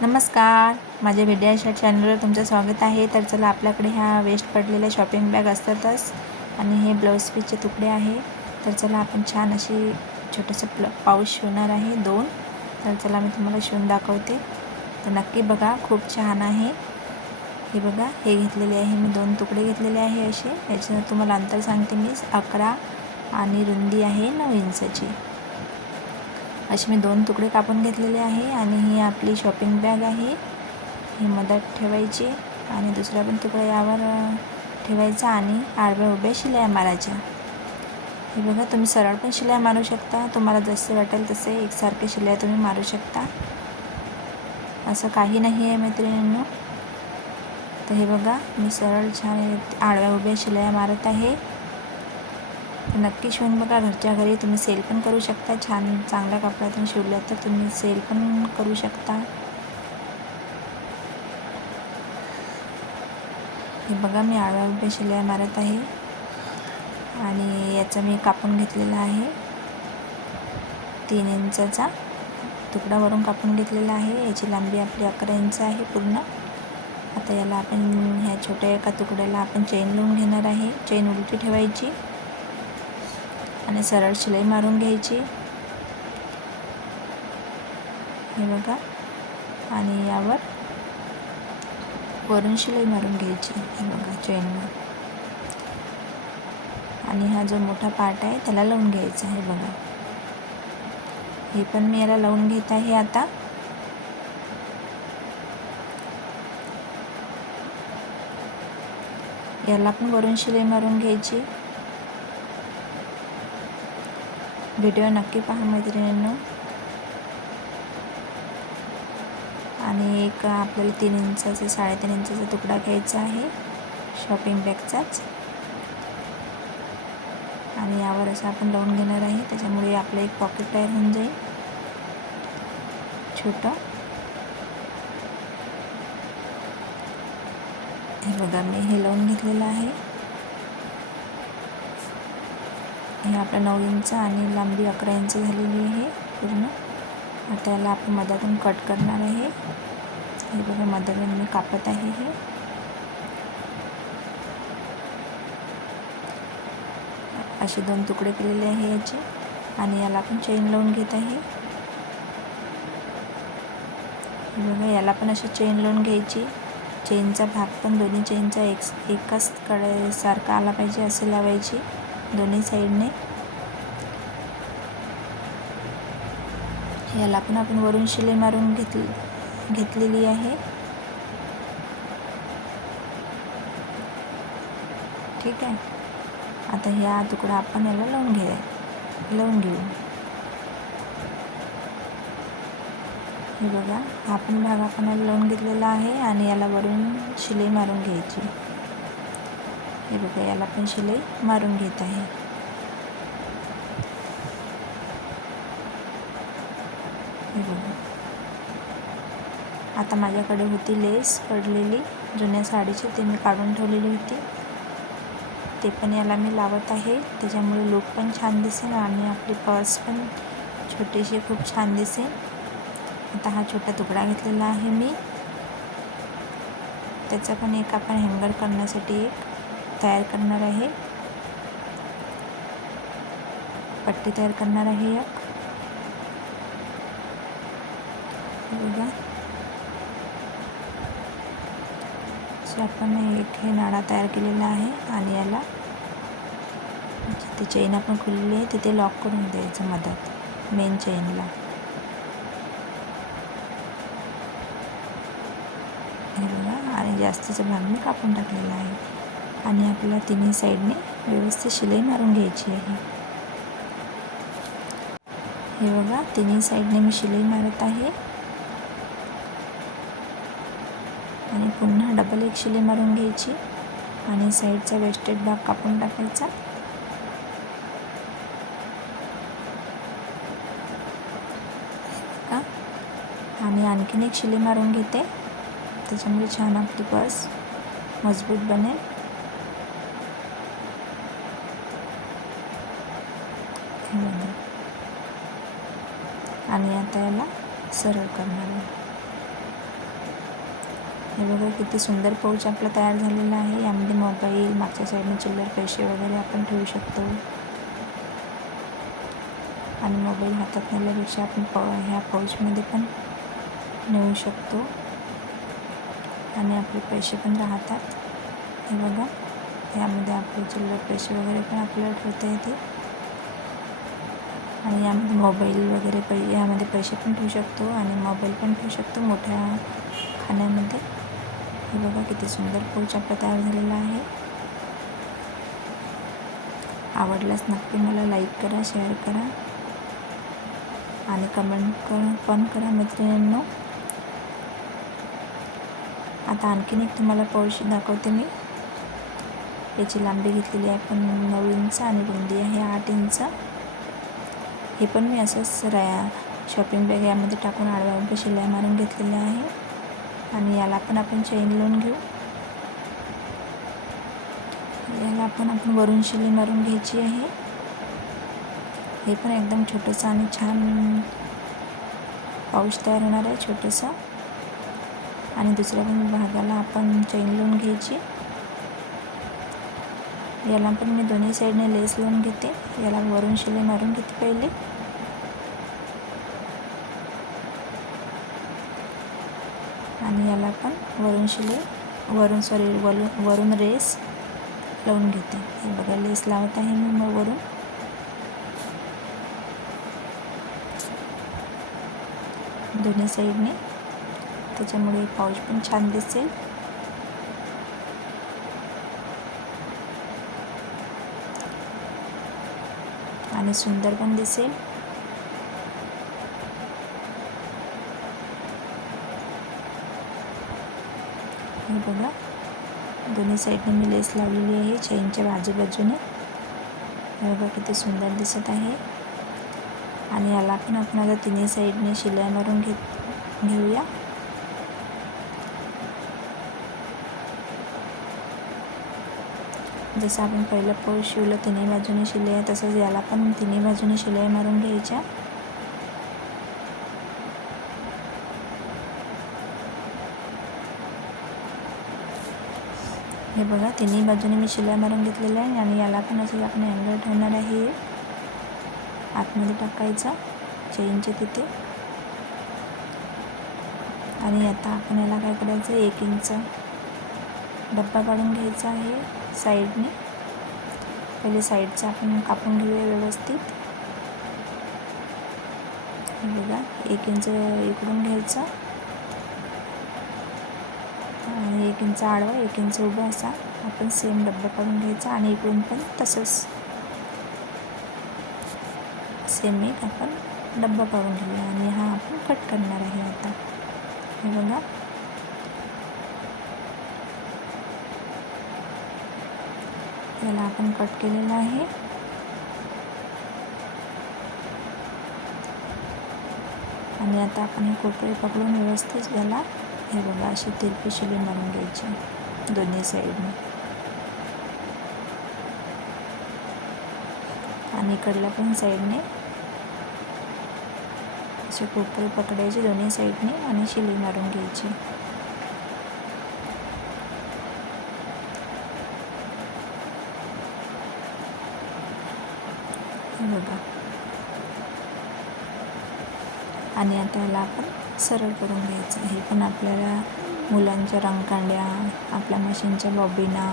नमस्कार. माझ्या विद्या चॅनलवर तुमचं स्वागत आहे. तर चला आपल्याकडे ह्या वेस्ट पडलेल्या शॉपिंग बॅग असतातच आणि हे ब्लाऊज पीसचे तुकडे आहे. तर चला आपण छान अशी छोटंसं प्ल पाऊस शिवणार आहे दोन. तर चला मी तुम्हाला शिवून दाखवते. तर नक्की बघा खूप छान आहे. हे बघा हे घेतलेले आहे. मी दोन तुकडे घेतलेले आहे असे. याचं तुम्हाला अंतर सांगते मी अकरा आणि रुंदी आहे नऊ इंचाची. असे मी दोन तुकडे कापून घेतलेले आहे आणि ही आपली शॉपिंग बॅग आहे. ही मदत ठेवायची आणि दुसरा पण तुकडा यावर ठेवायचा आणि आडव्या उभ्या शिलाया मारायच्या. हे बघा तुम्ही सरळ पण शिलाया मारू शकता. तुम्हाला जसे वाटेल तसे एकसारखे शिलाई तुम्ही मारू शकता. असं काही नाही आहे मैत्रिणींनो. तर हे बघा मी सरळ छान आडव्या उभ्या शिलाया मारत आहे. नक्की शिवून बघा. घरच्या घरी तुम्ही सेल पण करू शकता. छान चांगल्या कपड्यातून शिवल्या तर तुम्ही सेल पण करू शकता. हे बघा मी आडव्या उभ्या शिलाई मारत आहे. आणि याचा मी कापून घेतलेला आहे. तीन इंचाचा तुकडा वरून कापून घेतलेला आहे. याची लांबी आपली अकरा इंच आहे पूर्ण. आता याला आपण ह्या छोट्या एका तुकड्याला आपण चेन लावून घेणार आहे. चेन उलटी ठेवायची. आणि सरळ शिलाई मारून घ्यायची. हे बघा. आणि यावर वरून शिलाई मारून घ्यायची. हे बघा चेनवर आणि हा जो मोठा पार्ट आहे त्याला लावून घ्यायचा हे बघा. हे पण मी याला लावून घेत आहे आता. याला पण वरून शिलाई मारून घ्यायची. व्हिडिओ नक्की पहा मैत्रिणींनो. आणि एक आपल्याला तीन इंचाचा साडेतीन इंचाचा तुकडा घ्यायचा आहे. शॉपिंग बॅगचाच आणि यावर असं आपण लावून घेणार आहे. त्याच्यामुळे आपलं एक पॉकेट तयार होऊन जाईल. छोटं. हे बघा मी हे लावून घेतलेलं आहे. हे आपलं नऊ इंच आणि लांबी अकरा इंच झालेली आहे पूर्ण. आता याला आपण मधातून कट करणार आहे. हे बघा मधातून मी कापत आहे हे. असे दोन तुकडे केलेले आहे याचे आणि याला आपण चेन लावून घेत आहे. बघा याला पण अशी चेन लावून घ्यायची. चेनचा भाग पण दोन्ही चेनचा एक एकाच कडे सारखा आला पाहिजे असे लावायची. दोन्ही साईडने. याला पण आपण वरून शिलाई मारून घेतली घेतलेली आहे. ठीक आहे. आता ह्या तुकडा आपण याला लावून घे लावून घेऊ. हे बघा हा पण भाग आपण याला लावून घेतलेला आहे आणि याला वरून शिलाई मारून घ्यायची. हे बघा याला पण शिलाई मारून घेत आहे. हे बघा. आता माझ्याकडे होती लेस पडलेली जुन्या साडीची ते मी काढून ठेवलेली होती. ते पण याला मी लावत आहे. त्याच्यामुळे लुक पण छान दिसेल आणि आपली पर्स पण छोटीशी खूप छान दिसेल. आता हा छोटा तुकडा घेतलेला आहे मी. त्याचा पण एक आपण हँगर करण्यासाठी एक तयार करणार आहे. पट्टी तयार करणार आहे एक बघा. आपण एक हे नाडा तयार केलेला आहे आणि याला जिथे चेन आपण खुललेली आहे तिथे लॉक करून द्यायचं मदत. मेन चेनला हे बघा. आणि जास्तीचा भाग मी कापून टाकलेला आहे. आणि आपल्याला तिन्ही साईडने व्यवस्थित शिलाई मारून घ्यायची आहे. हे बघा तिन्ही साईडने मी शिलाई मारत आहे. आणि पुन्हा डबल एक शिलाई मारून घ्यायची. आणि साईडचा वेस्टेड भाग कापून टाकायचा. का आणि आणखीन एक शिलाई मारून घेते. त्याच्यामुळे छान आपली पर्स मजबूत बनेल हे बघा. आणि आता याला सरळ करणार आहे. हे बघा किती सुंदर पाऊच आपला तयार झालेला आहे. यामध्ये मोबाईल मागच्या साईडने चिल्लर पैसे वगैरे आपण ठेवू शकतो. आणि मोबाईल हातात नेल्यापेक्षा आपण प ह्या पाऊचमध्ये पण नेऊ शकतो. आणि आपले पैसे पण राहतात. हे बघा यामध्ये आपले चिल्लर पैसे वगैरे पण आपल्याला ठेवता येते आणि यामध्ये मोबाईल वगैरे पै यामध्ये पैसे पण ठेवू शकतो आणि मोबाईल पण ठेवू शकतो. मोठ्या खाण्यामध्ये. हे बघा किती सुंदर पोच आपला तयार झालेला आहे. आवडल्यास नक्की मला लाईक करा शेअर करा आणि कमेंट कर पण करा मैत्रिणींनो. आता आणखीन एक तुम्हाला पोळशी दाखवते मी. याची लांबी घेतलेली आहे पण नऊ इंच आणि रुंदी आहे आठ इंच. हे पण मी असंच रया शॉपिंग बॅग यामध्ये टाकून आडव्या शिलाई मारून घेतलेलं आहे. आणि याला पण आपण चेन लावून घेऊ. याला पण आपण वरून शिलाई मारून घ्यायची आहे. हे पण एकदम छोटंसं आणि छान पाऊस तयार होणार आहे छोटंसं. आणि दुसऱ्या पण भागाला आपण चैन लावून घ्यायची. याला पण मी दोन्ही साईडने लेस लावून घेते. याला वरून शिलाई मारून घेते पहिले. आणि याला पण वरून शिलाई वरून सॉरी वरून वरून रेस लावून घेते. हे बघा लेस लावत आहे मी मग वरून. दोन्ही साईडने. त्याच्यामुळे पाऊच पण छान दिसेल. आणि सुंदर पण दिसेल. हे बघा दोन्ही साईडने मी लेस लावलेली आहे चेनच्या बाजूबाजूने हे बघा किती सुंदर दिसत आहे. आणि याला पण आपण आता तिन्ही साईडने शिलाई मारून घे घेऊया. जसं आपण पहिलं पोळ शिवलं तिन्ही बाजूने शिलाई तसंच याला पण तिन्ही बाजूने शिलाई मारून घ्यायच्या. हे बघा तिन्ही बाजूने मी शिलाई मारून घेतलेलं आहे आणि याला पण असं आपण अँगल ठेवणार आहे आतमध्ये टाकायचा चेनच्या तिथे. आणि आता आपण याला काय करायचं एक इंच डब्बा काढून घ्यायचा आहे. साईडने. पहिले साईडचं आपण कापून घेऊया व्यवस्थित. बघा एक इंच इकडून घ्यायचा. आणि एक इंच आडवा एक इंच उभा असा. आपण सेम डब्बा काढून घ्यायचा आणि इकडून पण तसंच. सेम एक आपण डब्बा काढून घेऊया. आणि हा आपण कट करणार आहे आता. हे बघा याला आपण कट केलेला आहे. आणि आता आपण हे कोपरे पकडून व्यवस्थित याला हे बघा अशी तिरपी शिली मारून घ्यायची दोन्ही साईडने. आणि इकडल्या पण साईडने असे कोपरे पकडायचे दोन्ही साईडने आणि शिली मारून घ्यायची. बघा आणि आता याला आपण सरळ करून घ्यायचं. हे पण आपल्याला मुलांच्या रंगकांड्या आपल्या मशीनच्या बॉबिना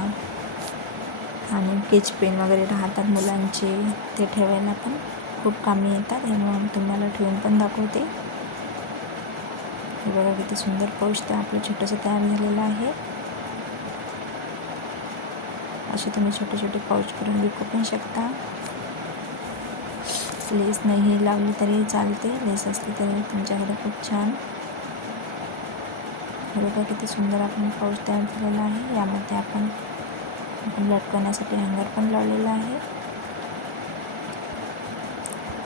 आणि केच पेन वगैरे राहतात मुलांचे ते ठेवायला पण खूप कामी येतात. हे मग तुम्हाला ठेवून पण दाखवते. हे बघा किती सुंदर पौष तर आपलं छोटंसं तयार झालेलं आहे. असे तुम्ही छोटे छोटे पाऊच करून विकू पण शकता. लेस नाही लावली तरी चालते. लेस असली तरी तुमच्याकडे खूप छान. बरोबर किती सुंदर आपण पाऊस तयार केलेला आहे. यामध्ये आपण आपण लटकवण्यासाठी हँगर पण लावलेला आहे.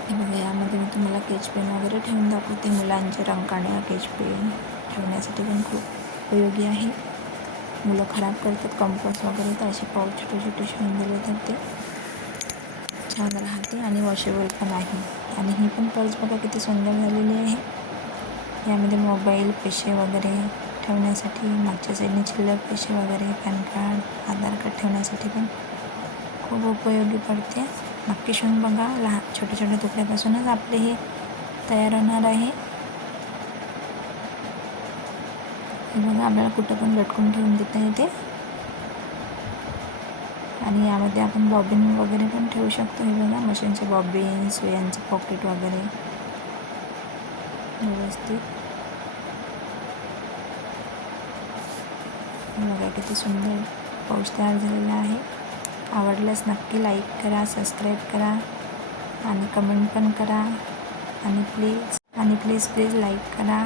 हे बघा यामध्ये मी तुम्हाला केच पेन वगैरे ठेवून दाखवते. मुलांचे रंगकाण्या केच पेन ठेवण्यासाठी पण खूप उपयोगी आहे. मुलं खराब करतात कंपोस्ट वगैरे तर असे पाऊच छोटे छोटे शिवून दिले तर ते छान राहते आणि वॉशेबल पण आहे. आणि ही पण पर्स बघा किती सुंदर झालेली आहे. यामध्ये मोबाईल पैसे वगैरे ठेवण्यासाठी मागच्या साईडने चिल्लर पैसे वगैरे पॅन कार्ड आधार कार्ड ठेवण्यासाठी पण खूप उपयोगी पडते. नक्की शिवून बघा. लहान छोट्या छोट्या तुकड्यापासूनच आपले हे तयार होणार आहे. बघा आपल्याला कुठं पण लटकून ठेवून देता येते. आणि यामध्ये आपण बॉबिन वगैरे पण ठेवू शकतो. हे बघा मशीनचे बॉबिन सुयांचे पॉकेट वगैरे. व्यवस्थित. बघा किती सुंदर पाऊस तयार झालेला आहे. आवडल्यास नक्की लाईक करा सबस्क्राईब करा आणि कमेंट पण करा. आणि प्लीज आणि प्लीज प्लीज लाईक करा.